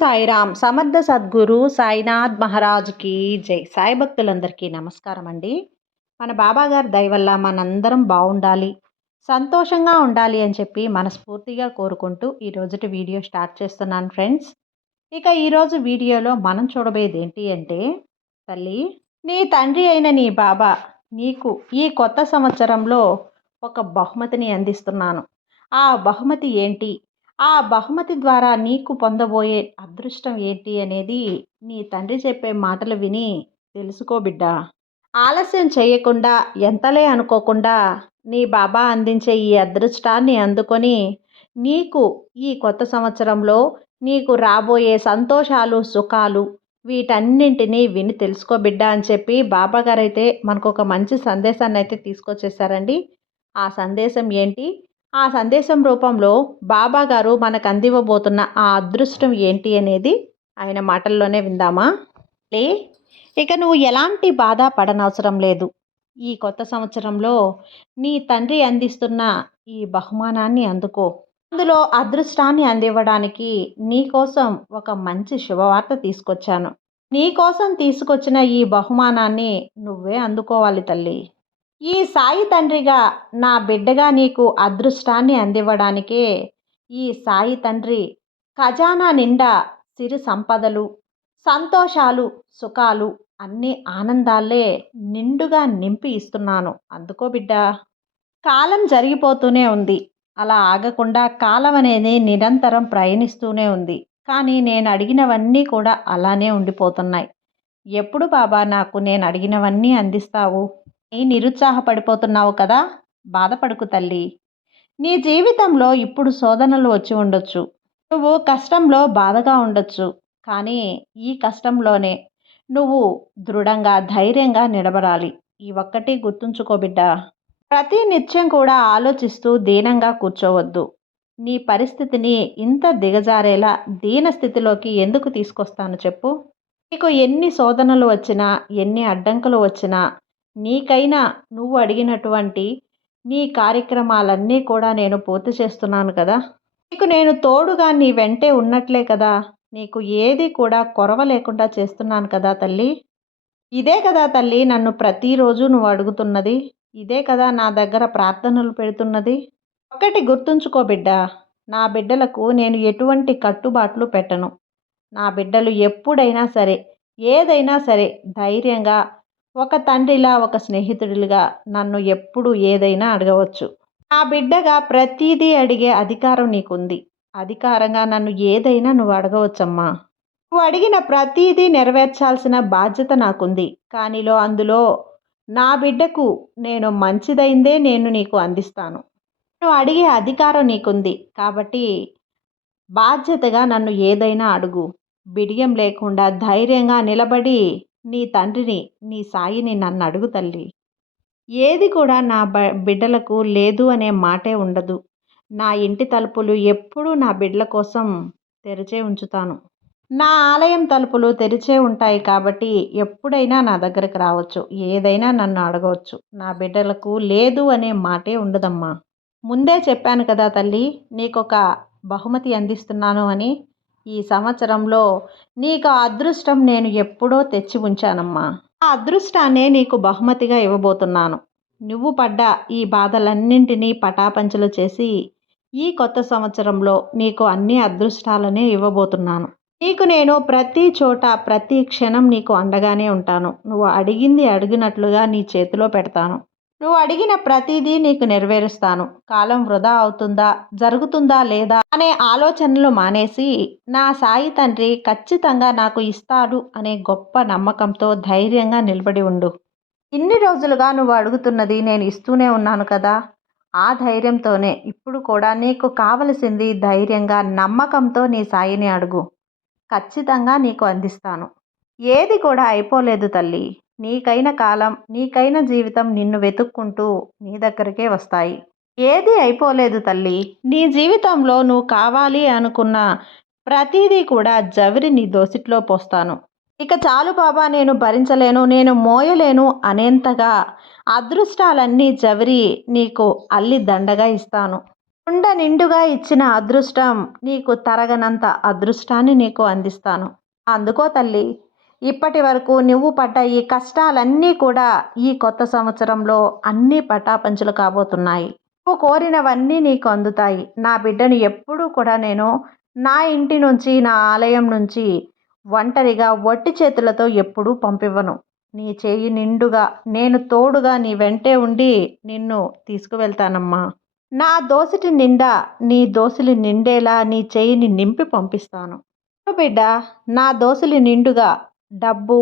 సాయిరామ్ సమర్థ సద్గురు సాయినాథ్ మహారాజ్కి జై. సాయి భక్తులందరికీ నమస్కారం అండి మన బాబాగారి దయవల్ల మనందరం బాగుండాలి సంతోషంగా ఉండాలి అని చెప్పి మనస్ఫూర్తిగా కోరుకుంటూ ఈరోజుటి వీడియో స్టార్ట్ చేస్తున్నాను ఫ్రెండ్స్. ఇక ఈరోజు వీడియోలో మనం చూడబోయేది ఏంటి అంటే తల్లి నీ తండ్రి అయిన నీ బాబా నీకు ఈ కొత్త సంవత్సరంలో ఒక బహుమతిని అందిస్తున్నాను. ఆ బహుమతి ఏంటి? ఆ బహుమతి ద్వారా నీకు పొందబోయే అదృష్టం ఏంటి అనేది నీ తండ్రి చెప్పే మాటలు విని తెలుసుకోబిడ్డ ఆలస్యం చేయకుండా ఎంతలే అనుకోకుండా నీ బాబా అందించే ఈ అదృష్టాన్ని అందుకొని నీకు ఈ కొత్త సంవత్సరంలో నీకు రాబోయే సంతోషాలు సుఖాలు వీటన్నింటినీ విని తెలుసుకో బిడ్డ అని చెప్పి బాబా గారు అయితే మనకు ఒక మంచి సందేశాన్ని అయితే తీసుకొచ్చేసారండి. ఆ సందేశం ఏంటి? ఆ సందేశం రూపంలో బాబా గారు మనకు అందివ్వబోతున్న ఆ అదృష్టం ఏంటి అనేది ఆయన మాటల్లోనే విందామా? లే ఇక నువ్వు ఎలాంటి బాధ పడనవసరం లేదు. ఈ కొత్త సంవత్సరంలో నీ తండ్రి అందిస్తున్న ఈ బహుమానాన్ని అందుకో. అందులో అదృష్టాన్ని అందివ్వడానికి నీకోసం ఒక మంచి శుభవార్త తీసుకొచ్చాను. నీకోసం తీసుకొచ్చిన ఈ బహుమానాన్ని నువ్వే అందుకోవాలి తల్లి. ఈ సాయి తండ్రిగా నా బిడ్డగా నీకు అదృష్టాన్ని అందివ్వడానికే ఈ సాయి తండ్రి ఖజానా నిండా సిరి సంపదలు సంతోషాలు సుఖాలు అన్ని ఆనందాలే నిండుగా నింపి ఇస్తున్నాను. అందుకో బిడ్డ కాలం జరిగిపోతూనే ఉంది. అలా ఆగకుండా కాలం అనేది నిరంతరం ప్రయాణిస్తూనే ఉంది. కానీ నేను అడిగినవన్నీ కూడా అలానే ఉండిపోతున్నాయి. ఎప్పుడు బాబా నాకు నేను అడిగినవన్నీ అందిస్తావు? నీ నిరుత్సాహపడిపోతున్నావు కదా బాధపడుకు తల్లి. నీ జీవితంలో ఇప్పుడు శోధనలు వచ్చి ఉండొచ్చు. నువ్వు కష్టంలో బాధగా ఉండొచ్చు కానీ ఈ కష్టంలోనే నువ్వు దృఢంగా ధైర్యంగా నిలబడాలి. ఈ ఒక్కటి గుర్తుంచుకోబిడ్డ ప్రతి నిత్యం కూడా ఆలోచిస్తూ దీనంగా కూర్చోవద్దు. నీ పరిస్థితిని ఇంత దిగజారేలా దీన స్థితిలోకి ఎందుకు తీసుకొస్తాను చెప్పు? నీకు ఎన్ని శోధనలు వచ్చినా ఎన్ని అడ్డంకులు వచ్చినా నీకైనా నువ్వు అడిగినటువంటి నీ కార్యక్రమాలన్నీ కూడా నేను పూర్తి చేస్తున్నాను కదా. నీకు నేను తోడుగా నీ వెంటే ఉన్నట్లే కదా. నీకు ఏది కూడా కొరవ లేకుండా చేస్తున్నాను కదా తల్లి. ఇదే కదా తల్లి నన్ను ప్రతిరోజు నువ్వు అడుగుతున్నది. ఇదే కదా నా దగ్గర ప్రార్థనలు పెడుతున్నది. ఒక్కటి గుర్తుంచుకో బిడ్డ. నా బిడ్డలకు నేను ఎటువంటి కట్టుబాట్లు పెట్టను. నా బిడ్డలు ఎప్పుడైనా సరే ఏదైనా సరే ధైర్యంగా ఒక తండ్రిలా ఒక స్నేహితుడిగా నన్ను ఎప్పుడు ఏదైనా అడగవచ్చు. నా బిడ్డగా ప్రతిదీ అడిగే అధికారం నీకుంది. అధికారంగా నన్ను ఏదైనా నువ్వు అడగవచ్చమ్మా. నువ్వు అడిగిన ప్రతీదీ నెరవేర్చాల్సిన బాధ్యత నాకుంది. కానీలో అందులో నా బిడ్డకు నేను మంచిదైందే నేను నీకు అందిస్తాను. నువ్వు అడిగే అధికారం నీకుంది. కాబట్టి బాధ్యతగా నన్ను ఏదైనా అడుగు. బిడియం లేకుండా ధైర్యంగా నిలబడి నీ తండ్రిని నీ సాయిని నన్ను అడుగు తల్లి. ఏది కూడా నా బ బిడ్డలకు లేదు అనే మాటే ఉండదు. నా ఇంటి తలుపులు ఎప్పుడూ నా బిడ్డల కోసం తెరిచే ఉంచుతాను. నా ఆలయం తలుపులు తెరిచే ఉంటాయి కాబట్టి ఎప్పుడైనా నా దగ్గరకు రావచ్చు. ఏదైనా నన్ను అడగవచ్చు. నా బిడ్డలకు లేదు అనే మాటే ఉండదమ్మా. ముందే చెప్పాను కదా తల్లి నీకొక బహుమతి అందిస్తున్నాను అని ఈ సంవత్సరంలో నీకు అదృష్టం నేను ఎప్పుడో తెచ్చి ఉంచానమ్మా. ఆ అదృష్టాన్నే నీకు బహుమతిగా ఇవ్వబోతున్నాను. నువ్వు పడ్డ ఈ బాధలన్నింటినీ పటాపంచలు చేసి ఈ కొత్త సంవత్సరంలో నీకు అన్ని అదృష్టాలనే ఇవ్వబోతున్నాను. నీకు నేను ప్రతి చోట ప్రతి క్షణం నీకు అండగానే ఉంటాను. నువ్వు అడిగింది అడిగినట్లుగా నీ చేతిలో పెడతాను. నువ్వు అడిగిన ప్రతిదీ నీకు నెరవేరుస్తాను. కాలం వృధా అవుతుందా? జరుగుతుందా లేదా? అనే ఆలోచనలు మానేసి నా సాయి తండ్రి ఖచ్చితంగా నాకు ఇస్తాడు అనే గొప్ప నమ్మకంతో ధైర్యంగా నిలబడి ఉండు. ఇన్ని రోజులుగా నువ్వు అడుగుతున్నది నేను ఇస్తూనే ఉన్నాను కదా? ఆ ధైర్యంతోనే ఇప్పుడు కూడా నీకు కావలసింది ధైర్యంగా నమ్మకంతో నీ సాయిని అడుగు. ఖచ్చితంగా నీకు అందిస్తాను. ఏది కూడా అయిపోలేదు తల్లి. నీకైన కాలం నీకైన జీవితం నిన్ను వెతుక్కుంటూ నీ దగ్గరికే వస్తాయి. ఏది అయిపోలేదు తల్లి. నీ జీవితంలో నువ్వు కావాలి అనుకున్న ప్రతిదీ కూడా జవిరి నీ దోసిట్లో పోస్తాను. ఇక చాలు బాబా నేను భరించలేను నేను మోయలేను అనేంతగా అదృష్టాలన్నీ జవిరి నీకు అల్లి దండగా ఇస్తాను. కుండ నిండుగా ఇచ్చిన అదృష్టం నీకు తరగనంత అదృష్టాన్ని నీకు అందిస్తాను. అందుకో తల్లి ఇప్పటి వరకు నువ్వు పడ్డ ఈ కష్టాలన్నీ కూడా ఈ కొత్త సంవత్సరంలో అన్నీ పటాపంచులు కాబోతున్నాయి. నువ్వు కోరినవన్నీ నీకు అందుతాయి. నా బిడ్డను ఎప్పుడూ కూడా నేను నా ఇంటి నుంచి నా ఆలయం నుంచి ఒంటరిగా వట్టి చేతులతో ఎప్పుడూ పంపివ్వను. నీ చేయి నిండుగా నేను తోడుగా నీ వెంటే ఉండి నిన్ను తీసుకువెళ్తానమ్మా. నా దోసిటి నిండా నీ దోసిలి నిండేలా నీ చేయిని నింపి పంపిస్తాను. బిడ్డ నా దోసిలి నిండుగా డబ్బు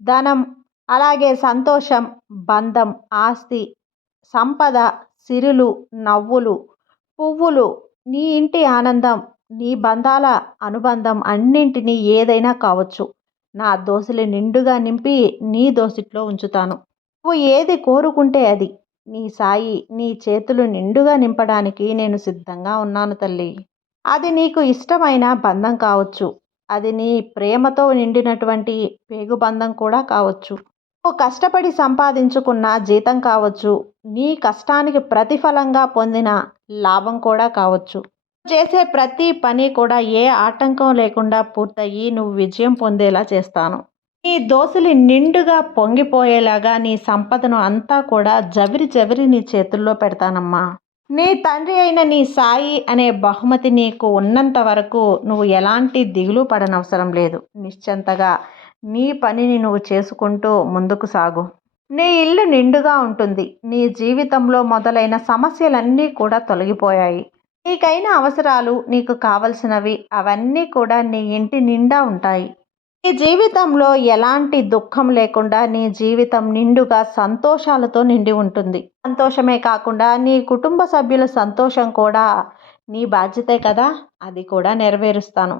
ధనం అలాగే సంతోషం బంధం ఆస్తి సంపద సిరులు నవ్వులు పువ్వులు నీ ఇంటి ఆనందం నీ బంధాల అనుబంధం అన్నింటినీ ఏదైనా కావచ్చు. నా దోశలు నిండుగా నింపి నీ దోసిట్లో ఉంచుతాను. నువ్వు ఏది కోరుకుంటే అది. నీ సాయి నీ చేతులు నిండుగా నింపడానికి నేను సిద్ధంగా ఉన్నాను తల్లి. అది నీకు ఇష్టమైన బంధం కావచ్చు. అది నీ ప్రేమతో నిండినటువంటి పేగుబంధం కూడా కావచ్చు. నువ్వు కష్టపడి సంపాదించుకున్న జీతం కావచ్చు. నీ కష్టానికి ప్రతిఫలంగా పొందిన లాభం కూడా కావచ్చు. చేసే ప్రతి పని కూడా ఏ ఆటంకం లేకుండా పూర్తయ్యి నువ్వు విజయం పొందేలా చేస్తాను. నీ దోశలు నిండుగా పొంగిపోయేలాగా నీ సంపదను అంతా కూడా జవిరి జవిరి నీ చేతుల్లో పెడతానమ్మా. నీ తండ్రి అయిన నీ సాయి అనే బహుమతి నీకు ఉన్నంత వరకు నువ్వు ఎలాంటి దిగులు పడనవసరం లేదు. నిశ్చంతగా నీ పనిని నువ్వు చేసుకుంటూ ముందుకు సాగు. నీ ఇల్లు నిండుగా ఉంటుంది. నీ జీవితంలో మొదలైన సమస్యలన్నీ కూడా తొలగిపోయాయి. నీకైన అవసరాలు నీకు కావలసినవి అవన్నీ కూడా నీ ఇంటి నిండా ఉంటాయి. నీ జీవితంలో ఎలాంటి దుఃఖం లేకుండా నీ జీవితం నిండుగా సంతోషాలతో నిండి ఉంటుంది. సంతోషమే కాకుండా నీ కుటుంబ సభ్యుల సంతోషం కూడా నీ బాధ్యతే కదా? అది కూడా నెరవేరుస్తాను.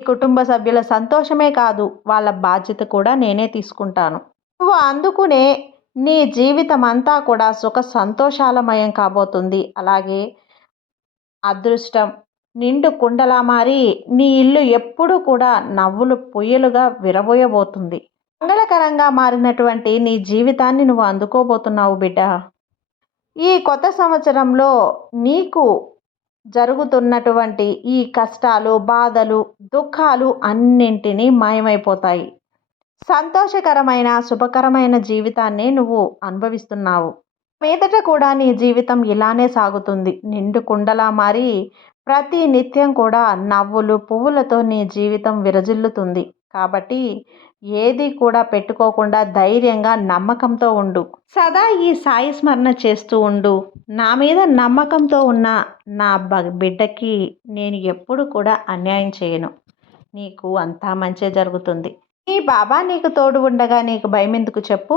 నీ కుటుంబ సభ్యుల సంతోషమే కాదు వాళ్ళ బాధ్యత కూడా నేనే తీసుకుంటాను. నువ్వు అందుకునే నీ జీవితం అంతా కూడా సుఖ సంతోషాలమయం కాబోతుంది. అలాగే అదృష్టం నిండు కుండలా మారి నీ ఇల్లు ఎప్పుడూ కూడా నవ్వులు పొయ్యలుగా విరబోయబోతుంది. మంగళకరంగా మారినటువంటి నీ జీవితాన్ని నువ్వు అందుకోబోతున్నావు బిడ్డ. ఈ కొత్త సంవత్సరంలో నీకు జరుగుతున్నటువంటి ఈ కష్టాలు బాధలు దుఃఖాలు అన్నింటినీ మాయమైపోతాయి. సంతోషకరమైన శుభకరమైన జీవితాన్ని నువ్వు అనుభవిస్తున్నావు. మీదట కూడా నీ జీవితం ఇలానే సాగుతుంది. నిండు కుండలా మారి ప్రతి నిత్యం కూడా నవ్వులు పువ్వులతో నీ జీవితం విరజిల్లుతుంది. కాబట్టి ఏది కూడా పెట్టుకోకుండా ధైర్యంగా నమ్మకంతో ఉండు. సదా ఈ సాయి స్మరణ చేస్తూ ఉండు. నా మీద నమ్మకంతో ఉన్న నా బిడ్డకి నేను ఎప్పుడు కూడా అన్యాయం చేయను. నీకు అంతా మంచి జరుగుతుంది. నీ బాబా నీకు తోడు ఉండగా నీకు భయం ఎందుకు చెప్పు?